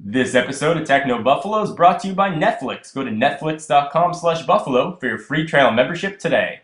This episode of Techno Buffalo is brought to you by Netflix. Go to netflix.com/buffalo for your free trial membership today.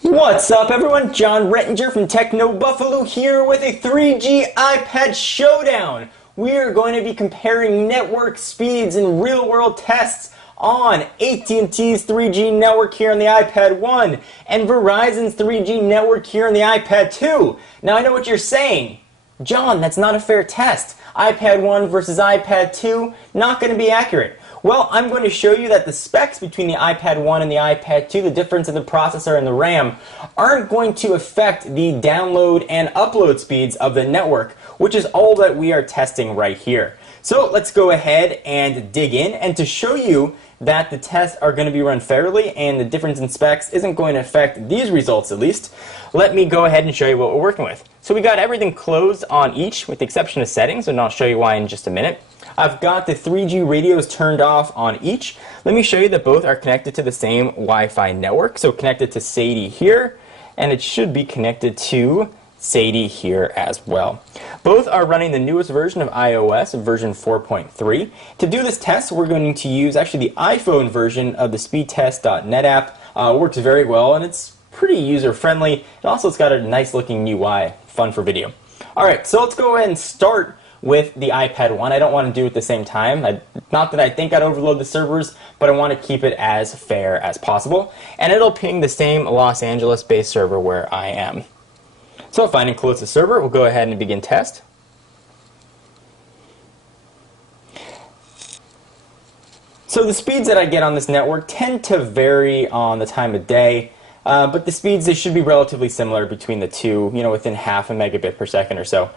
What's up, everyone? John Rettinger from Techno Buffalo here with a 3G iPad showdown. We are going to be comparing network speeds in real-world tests on AT&T's 3G network here on the iPad 1 and Verizon's 3G network here on the iPad 2. Now, I know what you're saying. John, that's not a fair test. iPad 1 versus iPad 2, not going to be accurate. Well, I'm going to show you that the specs between the iPad 1 and the iPad 2, the difference in the processor and the RAM, aren't going to affect the download and upload speeds of the network, which is all that we are testing right here. So let's go ahead and dig in, and to show you that the tests are going to be run fairly and the difference in specs isn't going to affect these results at least, let me go ahead and show you what we're working with. So we got everything closed on each with the exception of settings, and I'll show you why in just a minute. I've got the 3G radios turned off on each. Let me show you that both are connected to the same Wi-Fi network. So connected to SATA here, and it should be connected to SATA here as well. Both are running the newest version of iOS, version 4.3. To do this test, we're going to use actually the iPhone version of the speedtest.net app. Works very well, and it's pretty user-friendly. And also, it's got a nice-looking UI, fun for video. All right, so let's go ahead and start with the iPad 1. I don't want to do it at the same time. Not that I think I'd overload the servers, but I want to keep it as fair as possible. And it'll ping the same Los Angeles-based server where I am. So if I find and close the server, we'll go ahead and begin test. So the speeds that I get on this network tend to vary on the time of day, but the speeds, they should be relatively similar between the two, within half a megabit per second or so.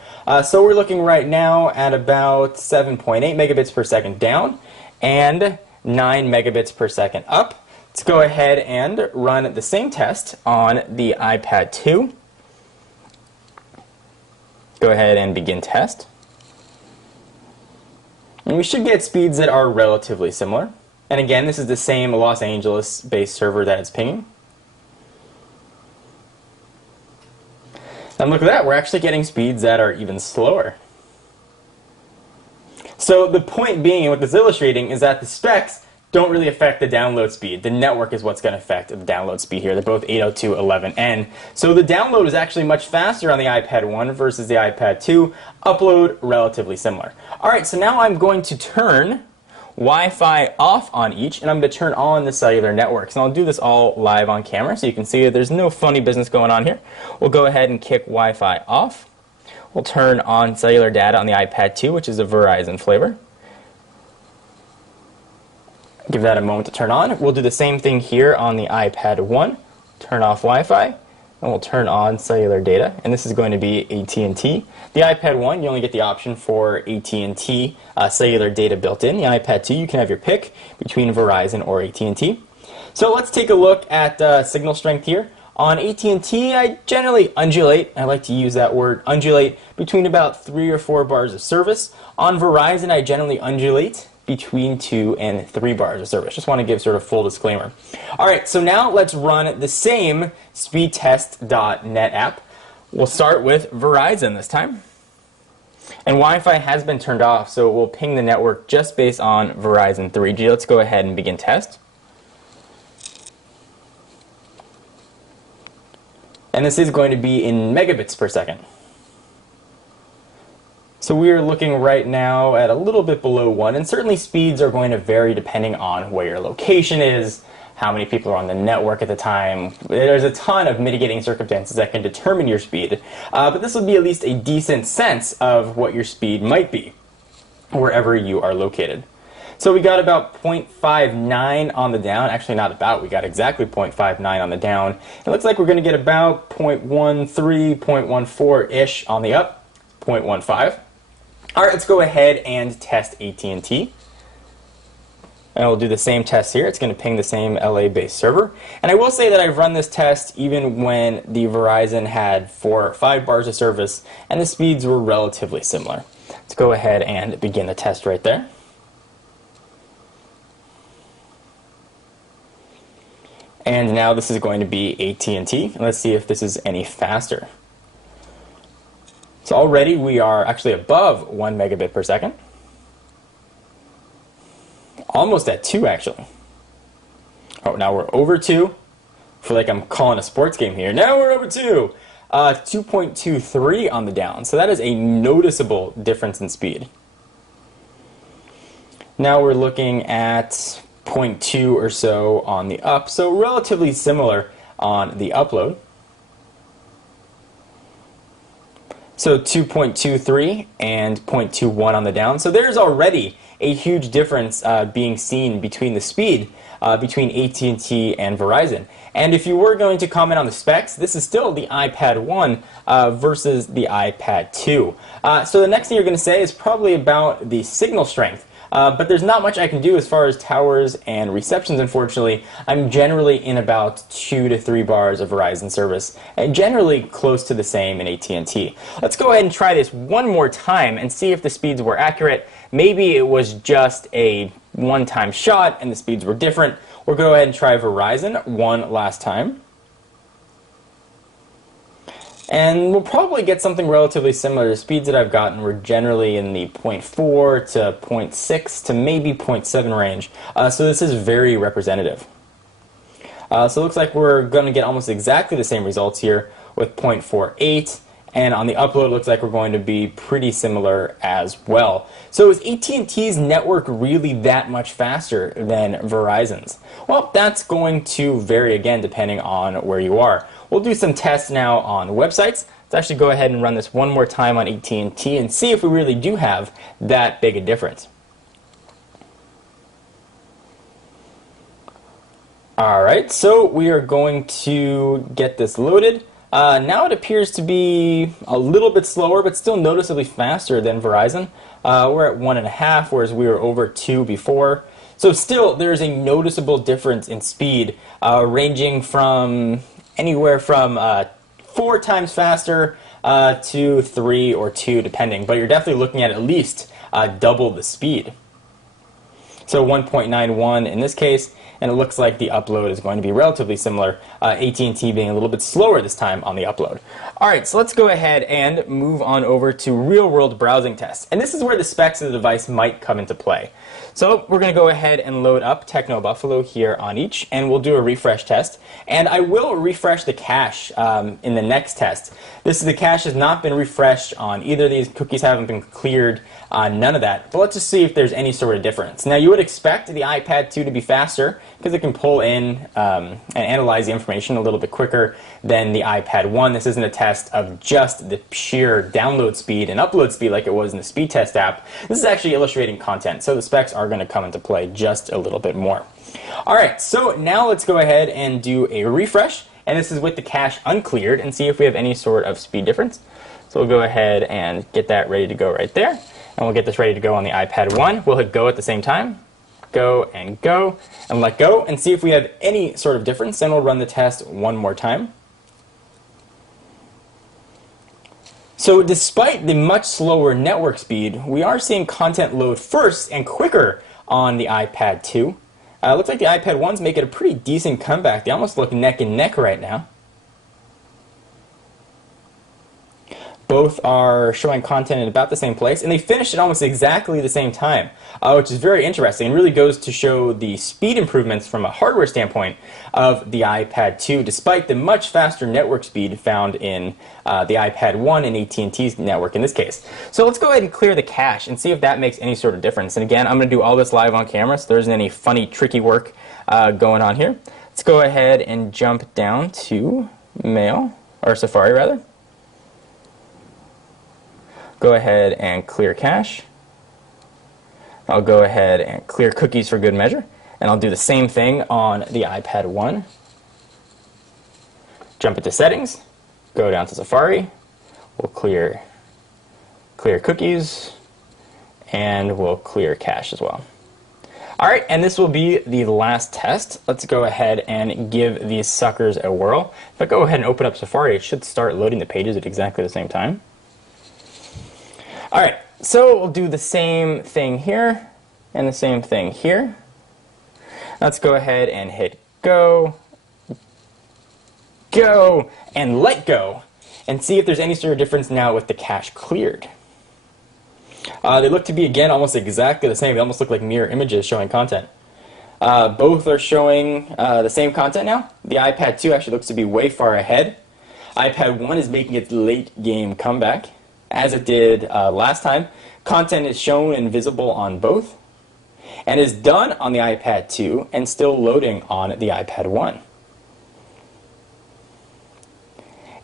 So we're looking right now at about 7.8 megabits per second down and 9 megabits per second up. Let's go ahead and run the same test on the iPad 2. Go ahead and begin test. And we should get speeds that are relatively similar. And again, this is the same Los Angeles-based server that it's pinging. And look at that, we're actually getting speeds that are even slower. So the point being, and what this is illustrating, is that the specs don't really affect the download speed. The network is what's going to affect the download speed here. They're both 802.11n. So the download is actually much faster on the iPad 1 versus the iPad 2. Upload, relatively similar. All right, so now I'm going to turn Wi-Fi off on each, and I'm going to turn on the cellular networks. And I'll do this all live on camera so you can see that there's no funny business going on here. We'll go ahead and kick Wi-Fi off. We'll turn on cellular data on the iPad 2, which is a Verizon flavor. Give that a moment to turn on. We'll do the same thing here on the iPad 1. Turn off Wi-Fi, and we'll turn on cellular data. And this is going to be AT&T. The iPad 1, you only get the option for AT&T cellular data built in. The iPad 2, you can have your pick between Verizon or AT&T. So let's take a look at signal strength here. On AT&T, I generally undulate. I like to use that word, undulate, between about 3 or 4 bars of service. On Verizon, I generally undulate between 2 and 3 bars of service. Just want to give sort of full disclaimer. All right, so now let's run the same speedtest.net app. We'll start with Verizon this time. And Wi-Fi has been turned off, so it will ping the network just based on Verizon 3G. Let's go ahead and begin test. And this is going to be in megabits per second. So we are looking right now at a little bit below 1, and certainly speeds are going to vary depending on where your location is, how many people are on the network at the time. There's a ton of mitigating circumstances that can determine your speed, but this will be at least a decent sense of what your speed might be wherever you are located. So we got about 0.59 on the down, actually not about, we got exactly 0.59 on the down. It looks like we're going to get about 0.13, 0.14-ish on the up, 0.15. All right, let's go ahead and test AT&T. And we'll do the same test here. It's going to ping the same LA-based server. And I will say that I've run this test even when the Verizon had 4 or 5 bars of service, and the speeds were relatively similar. Let's go ahead and begin the test right there. And now this is going to be AT&T. Let's see if this is any faster. So already we are actually above 1 megabit per second. Almost at 2 actually. Oh, now we're over 2. I feel like I'm calling a sports game here. Now we're over 2. 2.23 on the down. So that is a noticeable difference in speed. Now we're looking at 0.2 or so on the up. So relatively similar on the upload. So 2.23 and 0.21 on the down. So there's already a huge difference being seen between the speed between AT&T and Verizon. And if you were going to comment on the specs, this is still the iPad 1 versus the iPad 2. So the next thing you're going to say is probably about the signal strength. But there's not much I can do as far as towers and receptions, unfortunately. I'm generally in about 2 to 3 bars of Verizon service, and generally close to the same in AT&T. Let's go ahead and try this one more time and see if the speeds were accurate. Maybe it was just a one-time shot and the speeds were different. We'll go ahead and try Verizon one last time. And we'll probably get something relatively similar. The speeds that I've gotten were generally in the 0.4 to 0.6 to maybe 0.7 range. So this is very representative. So it looks like we're going to get almost exactly the same results here with 0.48. And on the upload, it looks like we're going to be pretty similar as well. So is AT&T's network really that much faster than Verizon's? Well, that's going to vary again depending on where you are. We'll do some tests now on websites. Let's actually go ahead and run this one more time on AT&T and see if we really do have that big a difference. Alright, so we are going to get this loaded. Now it appears to be a little bit slower, but still noticeably faster than Verizon. We're at 1.5, whereas we were over 2 before. So still, there's a noticeable difference in speed, ranging from anywhere from 4 times faster to 3 or 2, depending. But you're definitely looking at least double the speed. So 1.91 in this case, and it looks like the upload is going to be relatively similar, AT&T being a little bit slower this time on the upload. Alright, so let's go ahead and move on over to real-world browsing tests. And this is where the specs of the device might come into play. So we're going to go ahead and load up Techno Buffalo here on each, and we'll do a refresh test. And I will refresh the cache in the next test. The cache has not been refreshed on either of these. Cookies haven't been cleared, none of that. But let's just see if there's any sort of difference. Now you would expect the iPad 2 to be faster because it can pull in and analyze the information a little bit quicker than the iPad 1. This isn't a test of just the sheer download speed and upload speed like it was in the speed test app. This is actually illustrating content, so the specs are going to come into play just a little bit more. Alright, so now let's go ahead and do a refresh, and this is with the cache uncleared, and see if we have any sort of speed difference. So we'll go ahead and get that ready to go right there, and we'll get this ready to go on the iPad 1. We'll hit go at the same time. Go, and let go, and see if we have any sort of difference. Then we'll run the test one more time. So despite the much slower network speed, we are seeing content load first and quicker on the iPad 2. Looks like the iPad 1's making a pretty decent comeback. They almost look neck and neck right now. Both are showing content in about the same place, and they finished at almost exactly the same time, which is very interesting and really goes to show the speed improvements from a hardware standpoint of the iPad 2, despite the much faster network speed found in the iPad 1 and AT&T's network in this case. So let's go ahead and clear the cache and see if that makes any sort of difference. And again, I'm going to do all this live on camera, so there isn't any funny, tricky work going on here. Let's go ahead and jump down to Mail, or Safari rather. Go ahead and clear cache. I'll go ahead and clear cookies for good measure, and I'll do the same thing on the iPad 1. Jump into settings, go down to Safari, we'll clear cookies, and we'll clear cache as well. Alright, and this will be the last test. Let's go ahead and give these suckers a whirl. If I go ahead and open up Safari, it should start loading the pages at exactly the same time. Alright, so we'll do the same thing here, and the same thing here. Let's go ahead and hit go, go, and let go, and see if there's any sort of difference now with the cache cleared. They look to be, again, almost exactly the same. They almost look like mirror images showing content. Both are showing the same content now. The iPad 2 actually looks to be way far ahead. iPad 1 is making its late game comeback, as it did last time. Content is shown and visible on both, and is done on the iPad 2 and still loading on the iPad 1.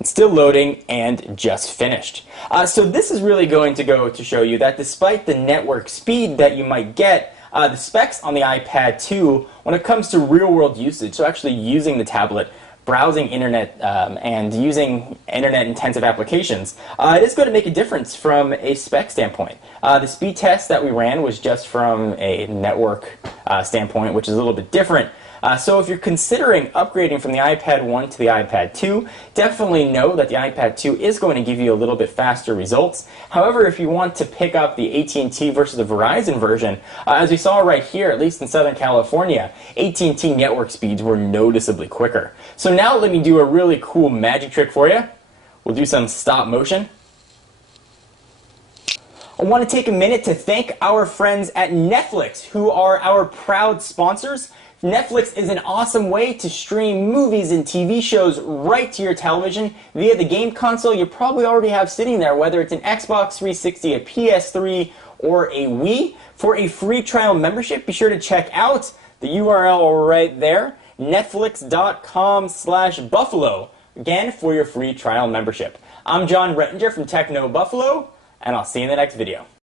It's still loading and just finished. So this is really going to go to show you that despite the network speed that you might get, the specs on the iPad 2, when it comes to real-world usage, so actually using the tablet, browsing internet, and using internet-intensive applications, it is going to make a difference from a spec standpoint. The speed test that we ran was just from a network standpoint, which is a little bit different. So if you're considering upgrading from the iPad 1 to the iPad 2, definitely know that the iPad 2 is going to give you a little bit faster results. However, if you want to pick up the AT&T versus the Verizon version, as we saw right here, at least in Southern California, AT&T network speeds were noticeably quicker. So now let me do a really cool magic trick for you. We'll do some stop motion. I want to take a minute to thank our friends at Netflix, who are our proud sponsors. Netflix is an awesome way to stream movies and TV shows right to your television via the game console you probably already have sitting there, whether it's an Xbox 360, a PS3, or a Wii. For a free trial membership, be sure to check out the URL right there, netflix.com/Buffalo, again, for your free trial membership. I'm John Rettinger from Techno Buffalo, and I'll see you in the next video.